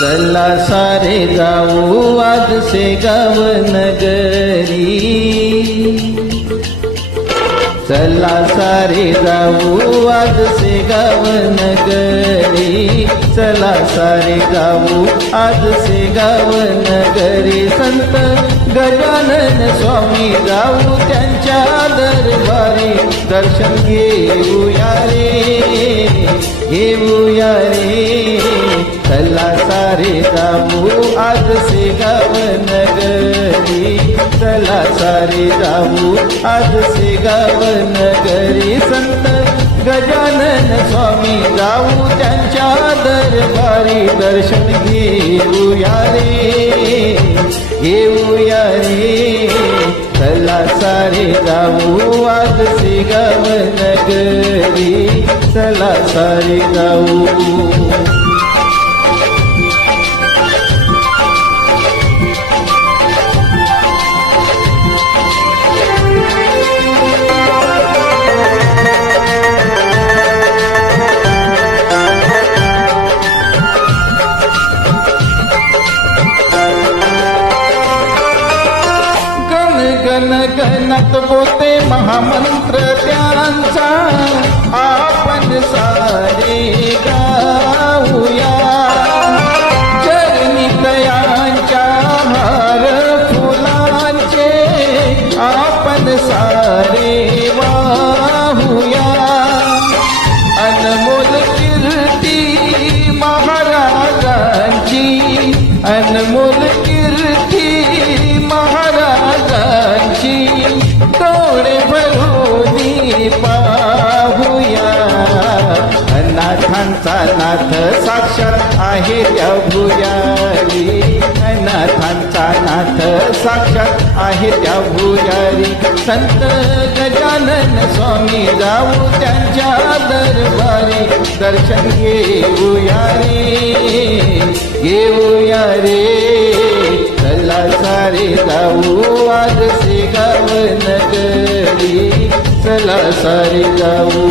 चला सारे जाऊ आज से गाव नगरी. चला सारे जाऊ आज से गाव नगरी. चला सारे जाऊ आज से गाव नगरी. संत गजानन स्वामी जाऊ त्यांच्या दरबारी. दर्शन घेऊया रे घेऊया रे. सारे जाऊ आज सेगाव नगरी चला सारे जाऊ आज सेगाव नगरी संत गजानन स्वामी जाऊ त्यांच्या दरबारी दर्शन घेऊया रे. घेऊया रे. चला सारे जाऊ आज सेगाव नगरी चला सारे जाऊ. गणत होते महामंत्र त्यांचा. आपण सारे गाऊया. चरणी हार फुलांचे आपण सारे अनाथांचा नाथ साक्षात आहे त्या भुजारी अनाथांचा नाथ साक्षात आहे त्या भुयारी संत गजानन स्वामी जाऊ त्यांच्या दरबारी. दर्शन घेऊया रे घेऊया रे. चला सारे जाऊ आज से गाव नगरी. चला सारे जाऊ.